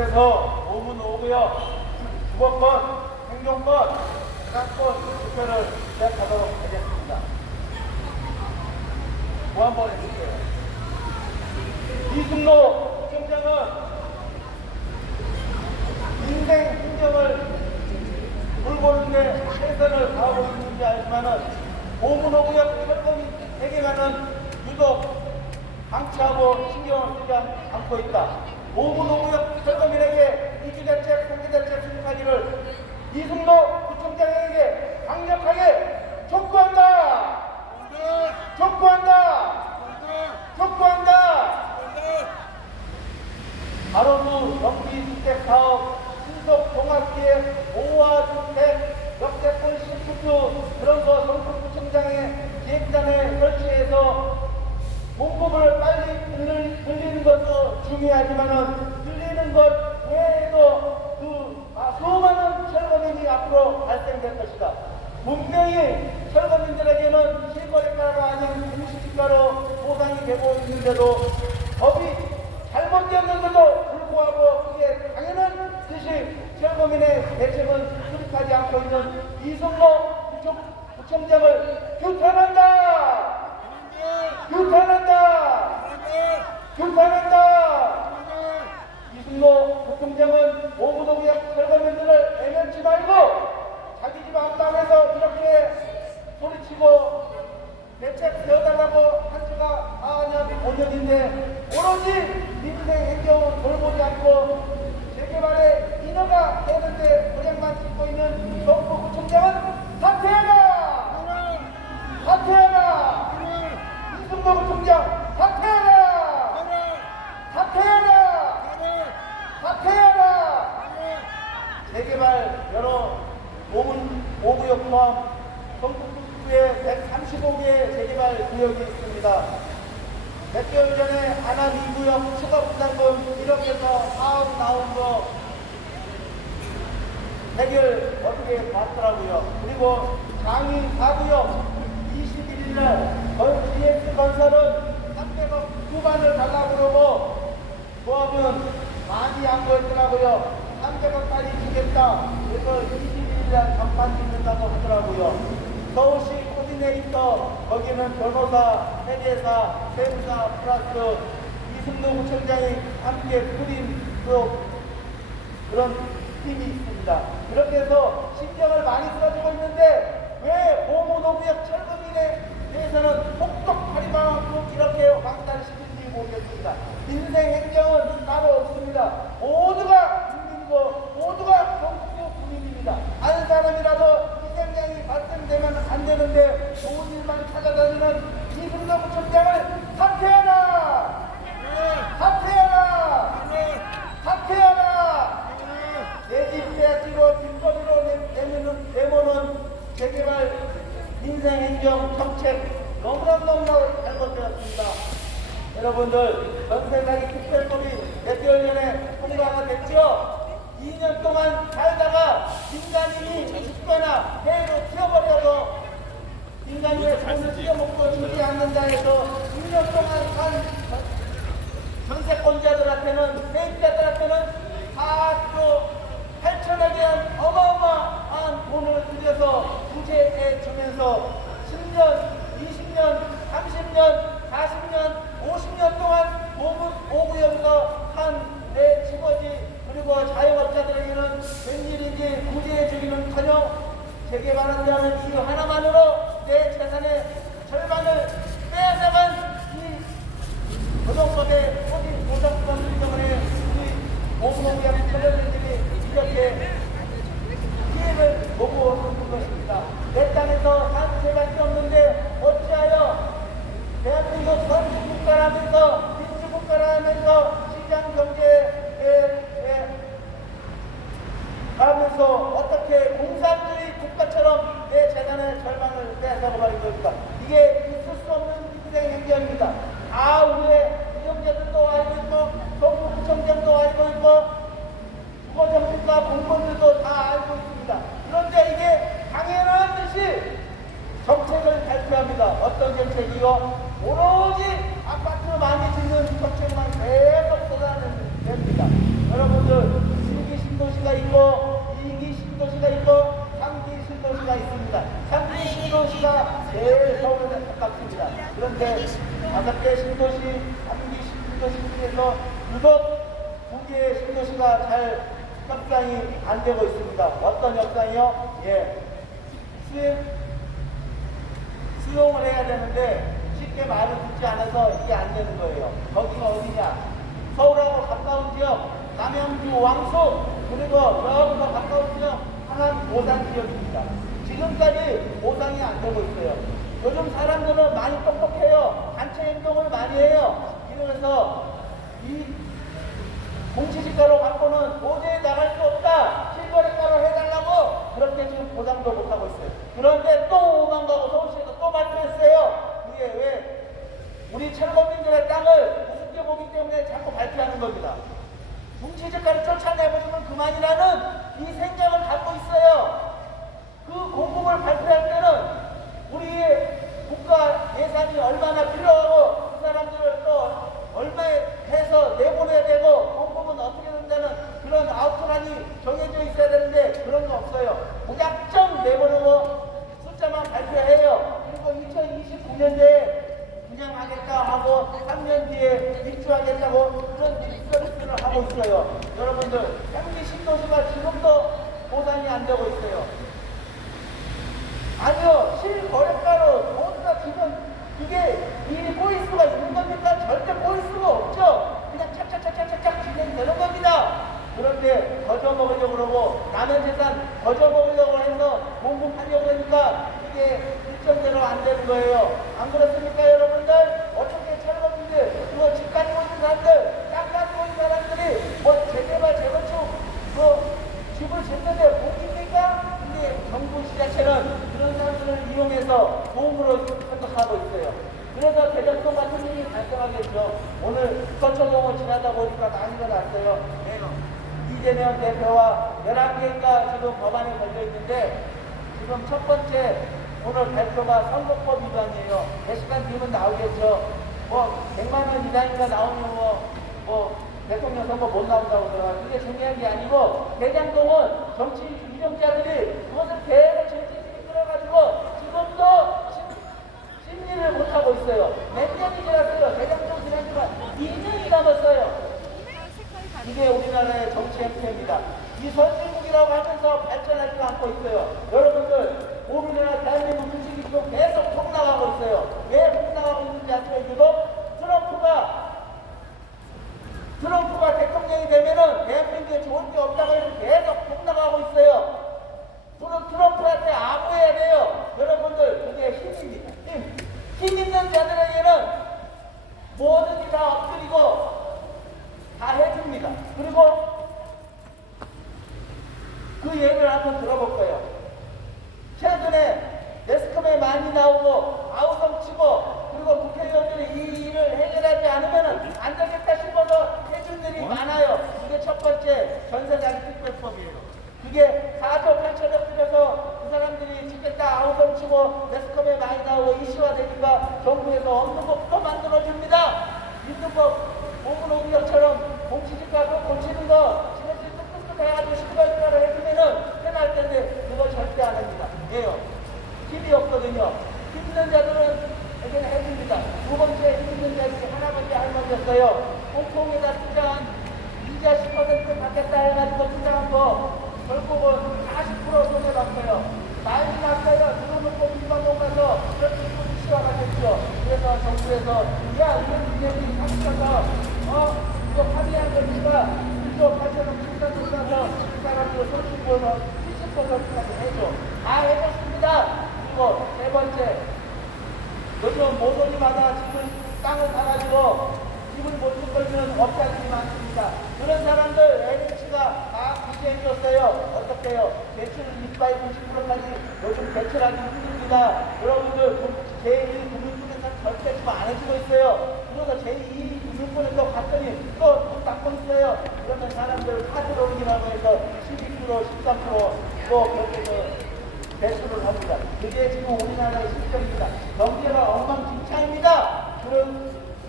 국회에서 오문 5구역 주거권, 행정권, 사건 투표를 시작하도록 하겠습니다. 한번 해주세요. 이승로 부총장은 인생 행정을 물보는데 최선을 다하고 있는지 알지만은 오문 5구역 철거민 해결하는 유독 방치하고 신경을 쓰지 않고 있다. 오문 5구역 철거민에게 이주대책, 상기대책 수립하기를 이승로 부총장에게 강력하게 촉구한다. 촉구한다. 촉구한다. 바로도 정비주택 사업, 신속 종합기획, 오화주택, 역세권 신축주 그런 거 정부부총장의 기획단에 설치해서 공급을 빨리 늘리는 것도 중요하지만은 늘리는 것 외에도 수많은 철거민이 앞으로 발생될 것이다. 분명히 철거민들에게는 실거래가가 아닌 공시지가로 보상이 되고 있는데도 법이 잘못되었는데도 불구하고 그게 당연한 듯이 철거민의 대책은 수립하지 않고 있는 이승로 부총장을 규탄한다! 규탄한다! 규탄한다! 이승로 부총장은 오구도구역 철거민들을 애면치 말고 자기 집 앞방에서 이렇게 소리치고 대책 세워달라고 한 지가 4년, 5년인데 오로지 민생 행정을 돌보지 않고 재개발에 인허가 되는데 고생만 짓고 있는 정부 부총장은 사퇴하라! 사퇴하라! 이승로 부총장 사퇴하라! 사퇴하라! 사퇴하라! 재개발 여러 오구역 포함 전국구에 135개의 재개발 구역이 있습니다. 몇 개월 전에 안암 2구역 추가 부담금 1억에서 사업 나온 거 해결 어떻게 봤더라고요. 그리고 장위 4구역 21일날 GX 건설은 300억 후반을 달라고 그러고 조합은 많이 양보했더라고요. 300억까지 주겠다. 그래서 21일날 간판 찍는다고 하더라고요. 서울시 코디네이터 거기는 변호사, 회계사, 세무사 플러스 이승로 부총장이 함께 꾸린 그런 팀이 있습니다. 이렇게 해서 신경을 많이 써주고 있는데 왜 오문오구역 철거민에 대해서는 혹독하리만큼 이렇게 왕따시키는지 모르겠습니다. 인생 행정은 따로 없습니다. 모두가 국민이고 모두가 전국 국민입니다. 아는 사람이라도 희생양이 발생되면 안 되는데 좋은 일만 찾아다니는 이승로 부총장을 사퇴하라! 사퇴하라! 사퇴하라! 내 집 빼앗기고 뒷거리로 내모는 재개발 민생행정 정책 너무나 잘못되었습니다. 여러분들 전세사기 특별법이 몇 개월 전에 통과가 됐죠? 2년 동안 살다가 민간인이 죽거나 해외로 튀어버려도 민간인의 돈을 튀어먹고 주지 않는다 해서 2년 동안 산 전세권자들한테는 세입자들한테는 4조 8천억에 대한 어마어마한 돈을 들여서 구제해 주면서 10년, 20년, 30년, 40년, 50년 동안 오구역에서 한 내 집어지 그리고 자영업자들에게는 웬일인지 구제해주기는커녕 재개발한다는 이유 하나만으로 내 재산의 절반을 빼앗아간 이 노동법의 노동법 때문에 우리 오구역의 철거민들이 이렇게 피해를 보고 있는 것입니다. 내 땅에서 산 세밖에 없는데 어찌하여 대한민국 선진국가라면서 민주국가라면서 시장 경제에 가면서 어떻게 공산주의 국가처럼 내 재산의 절반을 빼앗아가 버린 겁니까? 이게 있을 수 있습니다. 상기 신도시가 제일 서울에 가깝습니다. 그런데 5개 신도시, 상기 신도시 중에서 유독 2개의 신도시가 잘 협상이 안 되고 있습니다. 어떤 협상이요? 예. 수용을 해야 되는데 쉽게 말을 듣지 않아서 이게 안 되는 거예요. 거기가 어디냐? 서울하고 가까운 지역, 남양주, 왕수, 그리고 여기서 가까운 지역, 하남, 오산 지역입니다. 지금까지 보상이 안 되고 있어요. 요즘 사람들은 많이 똑똑해요. 단체 행동을 많이 해요. 이러면서 이 공시지가로 갖고는 도저히 나갈 수 없다. 실거래가로 해달라고 그렇게 지금 보상도 못하고 있어요. 그런데 또 오만가고 서울시에서 또 발표했어요. 그게 왜? 우리 철거민들의 땅을 우습게 보기 때문에 자꾸 발표하는 겁니다. 공시지가를 쫓아내버리면 그만이라는 이 생각을 갖고 있어요. 그 공급을 발표할 때는 우리의 국가 예산이 얼마나 필요하고 그 사람들을 또 얼마에 해서 내보내야 되고 공급은 어떻게 된다는 그런 아웃라인이 정해져 있어야 되는데 그런 거 없어요. 무작정 내보내고 숫자만 발표해요. 그리고 2029년대에 분양하겠다 하고 3년 뒤에 입주하겠다고 그런 서비스를 하고 있어요. 여러분들 상기 신도시가 지금도 보상이 안 되고 있어요. 아니요, 실거래가로 모두가 지금 그게 일이 꼬일 수가 있는 겁니까? 절대 꼬일 수가 없죠. 그냥 착착착착착 진행되는 겁니다. 그런데 거저먹으려고 그러고 남의 재산 거저먹으려고 해서 공급하려고 하니까 이게 일정대로 안 되는 거예요. 안 그렇습니까 여러분들? 어떻게 철거민들, 그리고 집 가지고 있는 사람들, 땅 가지고 있는 사람들이 뭐 재개발, 재건축, 집을 짓는데 복입니까? 근데 정부 지자체는 그런 사람들을 이용해서 도움으로 생각하고 있어요. 그래서 대장동 같은 일이 발생하겠죠. 오늘 서초동을 지나다 보니까 난리가 났어요. 이재명 대표와 11개가 지금 법안이 걸려 있는데 지금 첫 번째 오늘 발표가 선거법 위반이에요. 몇 시간 뒤면 나오겠죠. 뭐 100만 원 이상인가 나오면 뭐 대통령 선거 못 나온다고 그러더라고요. 그게 중요한 게 아니고 대장동은 정치 유정자들이 그것을 계속 정치적으로 끌어가지고 지금도 심리를 못하고 있어요. 몇 년이 지났어요. 대장동 지난 지가 2년이 남았어요. 이게 우리나라의 정치 행태입니다. 이 선진국이라고 하면서 발전하지 않고 있어요. 여러분들 우리나라 대한민국 주식이 지금 계속 폭락하고 있어요. 왜 폭락하고 있는지 아세요? 유독 트럼프가 대통령이 되면은 대한민국에 좋을 게 없다고 해서 계속 폭락하고 있어요. 트럼프한테 아부해야 돼요. 여러분들 그게 힘입니다. 힘 있는 자들에게는 뭐든지 다 엎드리고 다 해줍니다. 그리고 그 얘기를 한번 들어볼 거예요. 최근에 매스컴에 많이 나오고 아우성 치고 그리고 국회의원들이 이 일을 해결하지 않으면 안 되겠다 싶어서 해준 일이 많아요. 이게 첫 번째 전세자기 특별법이에요. 그게 4조 8천억 들여서 그 사람들이 짓겠다 아우성 치고 매스컴에 많이 나오고 이슈화 되니까 정부에서 없는 것부터 만들어줍니다. 민주법 오분오비역처럼 공치니까 그 고치는 거 지네들이 뚝뚝뚝 해가지고 시끄러운 해주면은 해날 텐데 그거 절대 안 합니다. 왜요? 힘이 없거든요. 힘있는 자들은 해줍니다. 두 번째 힘있는 자들이 할아버지 할머니였어요. 홍콩에다 투자한 이자 10% 받겠다 해가지고 투자한 거 결국은 40% 손해봤어요. 난리 났어요. 들어놓고 민방송 가서 그렇게 시화가 됐죠. 그래서 정부에서 야 이런 기념이 상식해서 이거 합의한 거니까 1조 8천원 출산 들어가서 그 사람들 손실보는 70%까지 해줘. 다 해줬습니다. 그리고 세 번째 요즘 모서리마다 집을 땅을 사가지고 집을 못 짓거리는 업자들이 많습니다. 그런 사람들 LH가 다 구제해줬어요. 어떻게 해요? 대출 이빠이 90%까지 요즘 대출하기 힘듭니다. 여러분들 제1금융권에서 절대 지금 안 해주고 있어요. 그래서 제2금융권에 또 갔더니 또 돈 닦고 있어요. 그러면 사람들 카드로 옮기라고 해서 12%, 13%또 그렇게 해서 대출을 합니다. 그게 지금 우리나라의 실정입니다. 경제가 엉망진창입니다.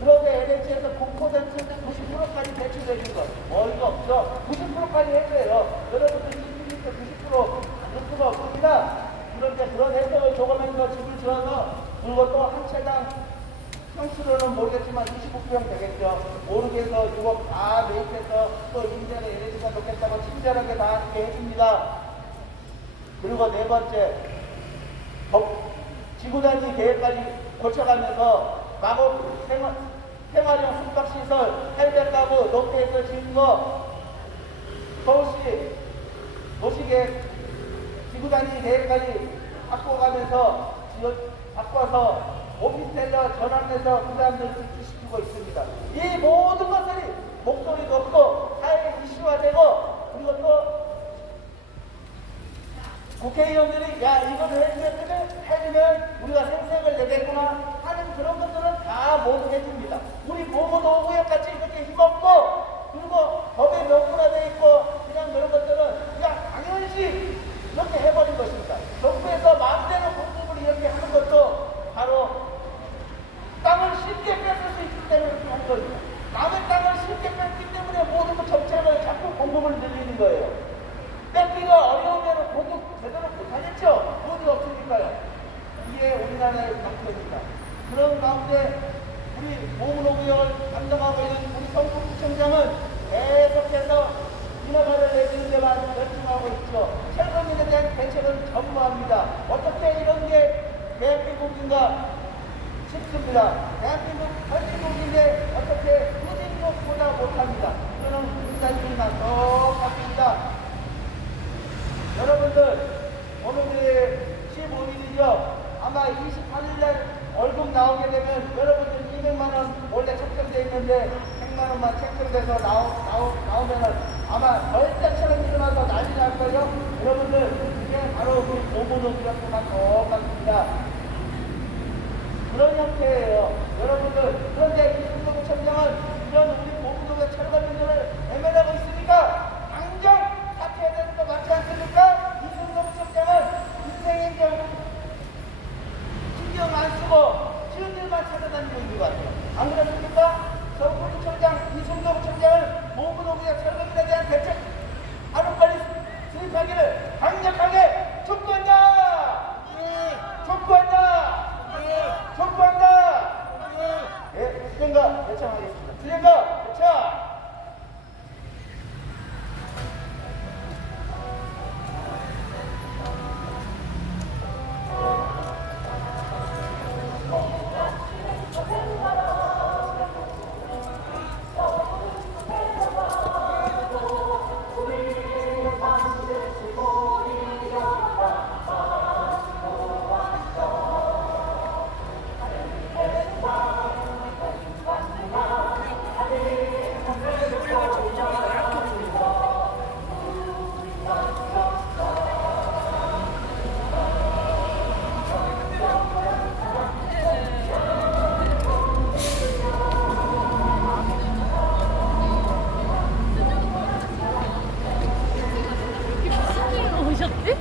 그런데 LH에서 9% 90%까지 대출해준 것 어이가 없죠. 90%까지 해줘요. 여러분들 90% 90% 할 수가 없습니다. 그런데 그런 지어서 그리고 또 한 채당 평수로는 모르겠지만 25평 되겠죠. 모르겠어 6억 다 매입해서 또 인제는 LH가 놓겠다고 친절하게 다 함께 해줍니다. 그리고 네 번째, 지구단위 계획까지 고쳐가면서 마곡 생활용 숙박시설 800가구 높이에서 지은 거 서울시 도시계획 지구단위 계획까지 바꿔서 오피스텔로 전환해서 그 사람들을 집중시키고 있습니다. 이 모든 것들이 목소리 높고 사회 이슈화되고 그리고 또 국회의원들이 야 이걸 해주면 우리가 생색을 내겠구나 하는 그런 것들은 다 모두 해줍니다. 우리 보고노구역 같이 이렇게 힘없고 그리고 법에 명문화되어 있고 그냥 그런 것들은 그냥 당연시 이렇게 해버린 것입니다. 정부에서 마음대로 공급을 이렇게 하는 것도 바로 땅을 쉽게 뺏을 수 있기 때문에 하는 겁니다. 남의 땅을 쉽게 뺏기 때문에 모든 정책을 자꾸 공급을 늘리는 거예요. 뺏기가 어려우면 공급 제대로 못하겠죠. 돈이 없으니까요. 이게 우리나라의 방식입니다. 그런 가운데 우리 보훈노구역을 담당하고 있는 우리 성북구청장은 계속해서 인허가를 내주는 데만 열중하고 있죠. 철거민에 대한 대책은 전무합니다. 어떻게 이런 게 대한민국인가 싶습니다. 대한민국 선진국인데 어떻게 후진국보다 못합니다. 이거는 군사주의나 똑같습니다. 여러분들 오늘이 15일이죠. 아마 28일날 월급 나오게 되면 여러분들 200만원 원래 책정되어 있는데 100만원만 책정돼서 나오면은 아마 절대처럼 일어나서 난리 날 거예요. 여러분들 이게 바로 우리 보훈노구역과 똑같습니다. 그런 형태예요. 여러분들 그런데 이승도 구청장은 이런 우리 보훈노구역 철거민들을 애매하고 있으니까 당장 사퇴해야 되는 거 맞지 않습니까? 이승도 구청장은 인생행정 신경 안 쓰고 쉬운 일만 찾아다니고 있는 것 같아요. 안 그렇습니까? 서울구청장 이승도 구청장을 보훈노구역 철거민에 대한 대책 하루빨리 수립하기를 강력하게 촉구한다! 촉구한다! 촉구한다! 예, 수행가 요청하겠습니다. 수행가 요청! 오셨지?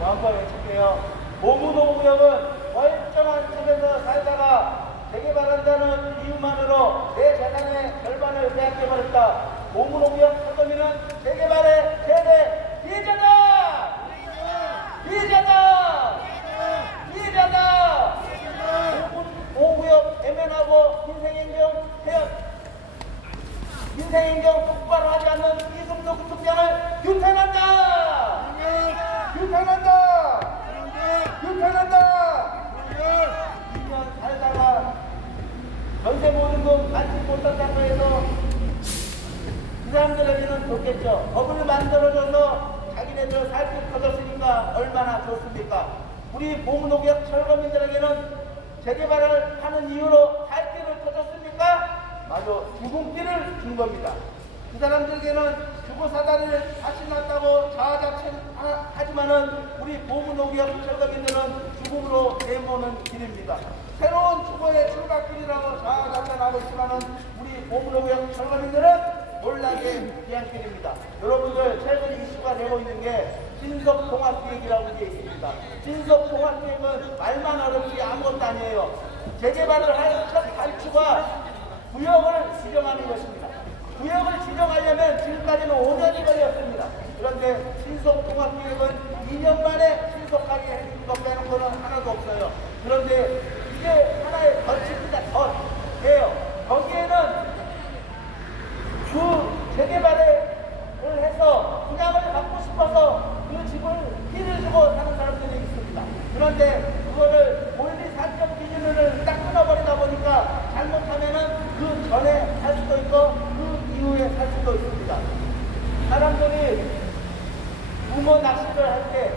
마음껏 외칠게요. 보훈노구역은 멀쩡한 집에서 살다가 재개발한다는 이유만으로 내 재산의 절반을 빼앗겨버렸다. 보훈노구역 철거민은 재개발의 최대 피해자다! 피해자다! 피해자다! 보훈노구역 애매하고 인생행정 똑바로 하지 않는 이승도 구청장을 규탄한다! 규탄한다! 규탄한다! 2년 살다가 전세 보증금 받지 못한다고 해서 그 사람들에게는 좋겠죠. 법을 만들어줘서 자기네들 살길 거뒀으니까 얼마나 좋습니까? 우리 보훈노구역 철거민들에게는 재개발을 하는 이유로 살 길을 터줬습니까? 맞아, 죽음길을 준 겁니다. 그 사람들에게는 주거사다리를 다시 놨다고 자화자찬하지만은 우리 보문노기업 철거민들은 죽음으로 내모는 길입니다. 새로운 주거의 출발길이라고 자화자찬하고 있지만은 우리 보문노기업 철거민들은 놀라게 귀한 길입니다. 여러분들 최근 이슈가 되고 있는 게 신속통합기획이라고 되어 있습니다. 신속통합기획은 말만 어렵지 아무것도 아니에요. 재개발을 할 첫 단추가 구역을 지정하는 것입니다. 구역을 지정하려면 지금까지는 5년이 걸렸습니다. 그런데 신속통합기획은 2년 만에 신속하게 해주는 것 빼는 거는 하나도 없어요. 그런데 이게 하나의 덫입니다. 덫이에요. 거기에는 재개발을 해서 분양을 받고 싶어서 그 집을 피를 주고 사는 사람들이 있습니다. 그런데 그거를 권리 산정 기준을 딱 끊어버리다 보니까 잘못하면은 그 전에 살 수도 있고 그 이후에 살 수도 있습니다. 사람들이 붕어 낚시를 할 때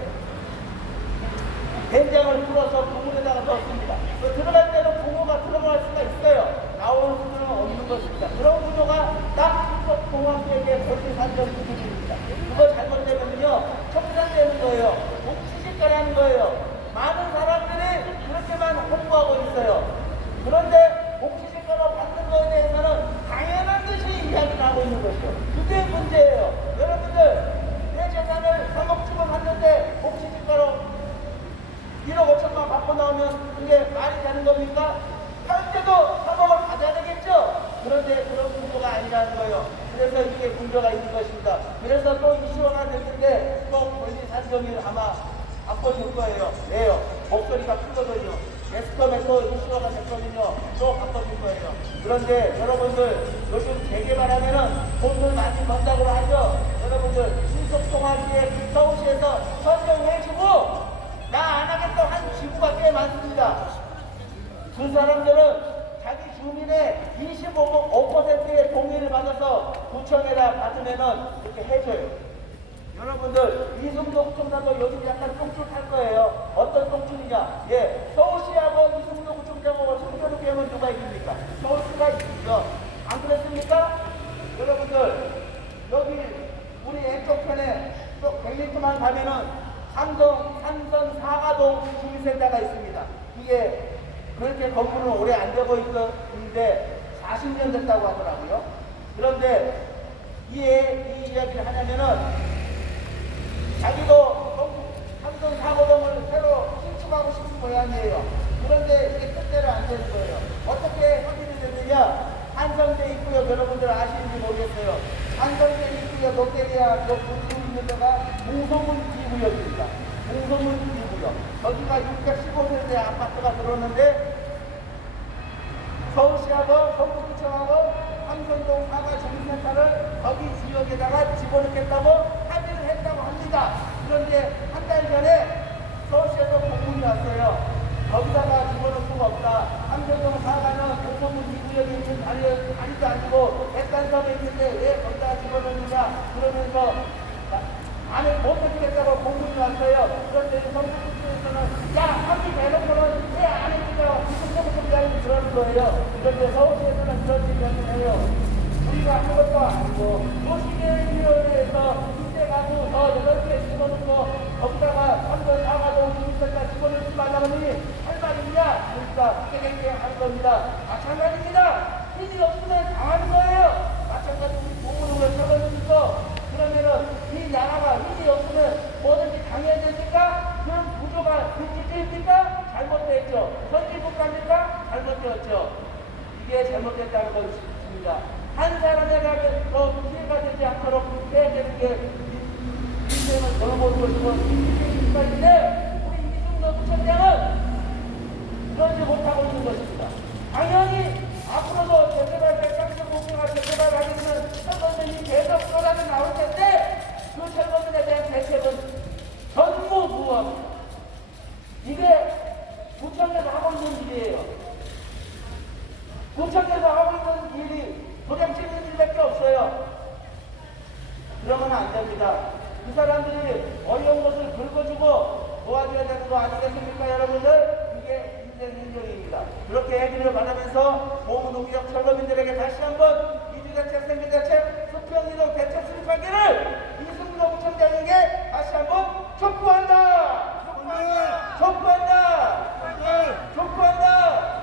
된장을 풀어서 그물에다가 넣습니다. 들어갈 때는 붕어가 들어갈 수가 있어요. 나오는 수는 없는 것입니다. 그런 구조가 딱 신속통합기획의 권리 산정 기준입니다. 그거 잘못되면요 청산되는 거예요. 옥시집가라는 거예요. 많은 사람들이 그렇게만 홍보하고 있어요. 그런데 옥시집가로 받는 거에 대해서는 당연한 듯이 이야기를 하고 있는 것이요. 그게 문제예요. 여러분들 내 재산을 3억 주고 샀는데 옥시집가로 1억 5천만 받고 나오면 그게 말이 되는 겁니까? 할 때도 3억을 받아야 되겠죠? 그런데 그런 문제가 아니라는 거예요. 그래서 이게 문제가 있는 것입니다. 그래서 또 이슈화가 됐는데 또 권리 산정을 아마 바꿔줄 거예요. 왜요? 목소리가 크거든요. 매스컴에 또 이슈화가 됐거든요. 또 바꿔줄 거예요. 그런데 여러분들 요즘 재개발하면은 돈을 많이 번다고 하죠? 여러분들 신속통합기획 서울시에서 선정해주고 나 안 하겠다고 한 지구가 꽤 많습니다. 그 사람들은 자기 주민의 25%의 동의를 받아서 구청에다 받으면은 이렇게 해줘요. 여러분들 이승도 구청장도 요즘 약간 똥줄할 거예요. 어떤 똥줄이냐? 예, 서울시하고 이승도 구청장하고 선거를 깨면 누가 이깁니까? 서울시가 이기죠. 안 그렇습니까? 여러분들 여기 우리 왼쪽 편에 또 100m만 가면은 삼선 사가동 주민센터가 있습니다. 이게 그렇게 건물은 오래 안 되고 있는데 40년 됐다고 하더라고요. 그런데 이 이야기를 하냐면은 자기도 삼선 사고동을 새로 신축하고 싶은 모양이에요. 그런데 이게 뜻대로 안 되는 거예요. 어떻게 확인이 됐느냐? 한성대 입구역 여러분들 아시는지 모르겠어요. 한성대 입구역 롯데리아 그 부수 있는 데가 공소문 2구역입니다. 공소문 2구역. 거기가 615세대 아파트가 들어오는데 서울시하고 성북구청하고 삼성동 사과 주민센터를 거기 지역에다가 집어넣겠다고 합의를 했다고 합니다. 그런데 한 달 전에 서울시에서 공문이 왔어요. 거기다가 집어넣을 수가 없다. 삼성동 사과는 공소문 2구역에 있는 다리도 아니고 백단섬에 있는데 왜 거기다 집어넣느냐 그러면서 안에 못 해주겠다고 공문이 왔어요. 그런데 성북구청에서는 야 합의 대놓고는 왜 안 해주냐고 무슨 소리냐고 그러는 거예요. 그런데 서울시에서는 그런 얘기를 해요. 우리가 한 것도 아니고 도시계획위원회에서 이제 가고 더 8개 집어넣고 거기다가 삼선 사과동 주민센터 집어넣지 말라니 할 말이냐? 그러니까 깨끗하게 할 겁니다. 마찬가지입니다. 힘이 없으면 당하는 거예요. 마찬가지 우리 공무원을 적어주니까 그러면은 이 나라가 힘이 없으면 뭐든지 당해야 됩니까? 그럼 구조가 금지입니까? 잘못됐죠. 선진국가입니까? 잘못되었죠. 이게 잘못됐다는 것입니다. 한 사람에게 더 피해가 되지 않도록 해야 되는 게 인생을 걸어보는 것이고 인생입니까? 근데 우리 이승도 구청장은 그러지 못하고 있는 것입니다. 당연히 앞으로도 재개발 백장수 공개가 재개발 하게 되면 철거민이 계속 쏟아져 나올 텐데 그 철거민에 대한 대책은 전무후무합니다. 이게 구청에서 하고 있는 일이에요. 구청에서 하고 있는 일이 도장 찍는 일밖에 없어요. 그러면 안 됩니다. 그 사람들이 어려운 것을 긁어주고 도와줘야 되는 거 아니겠습니까, 여러분들? 이게 인생 행정입니다. 그렇게 해결을 바라면서 보험농협 철거민들에게 다시 한번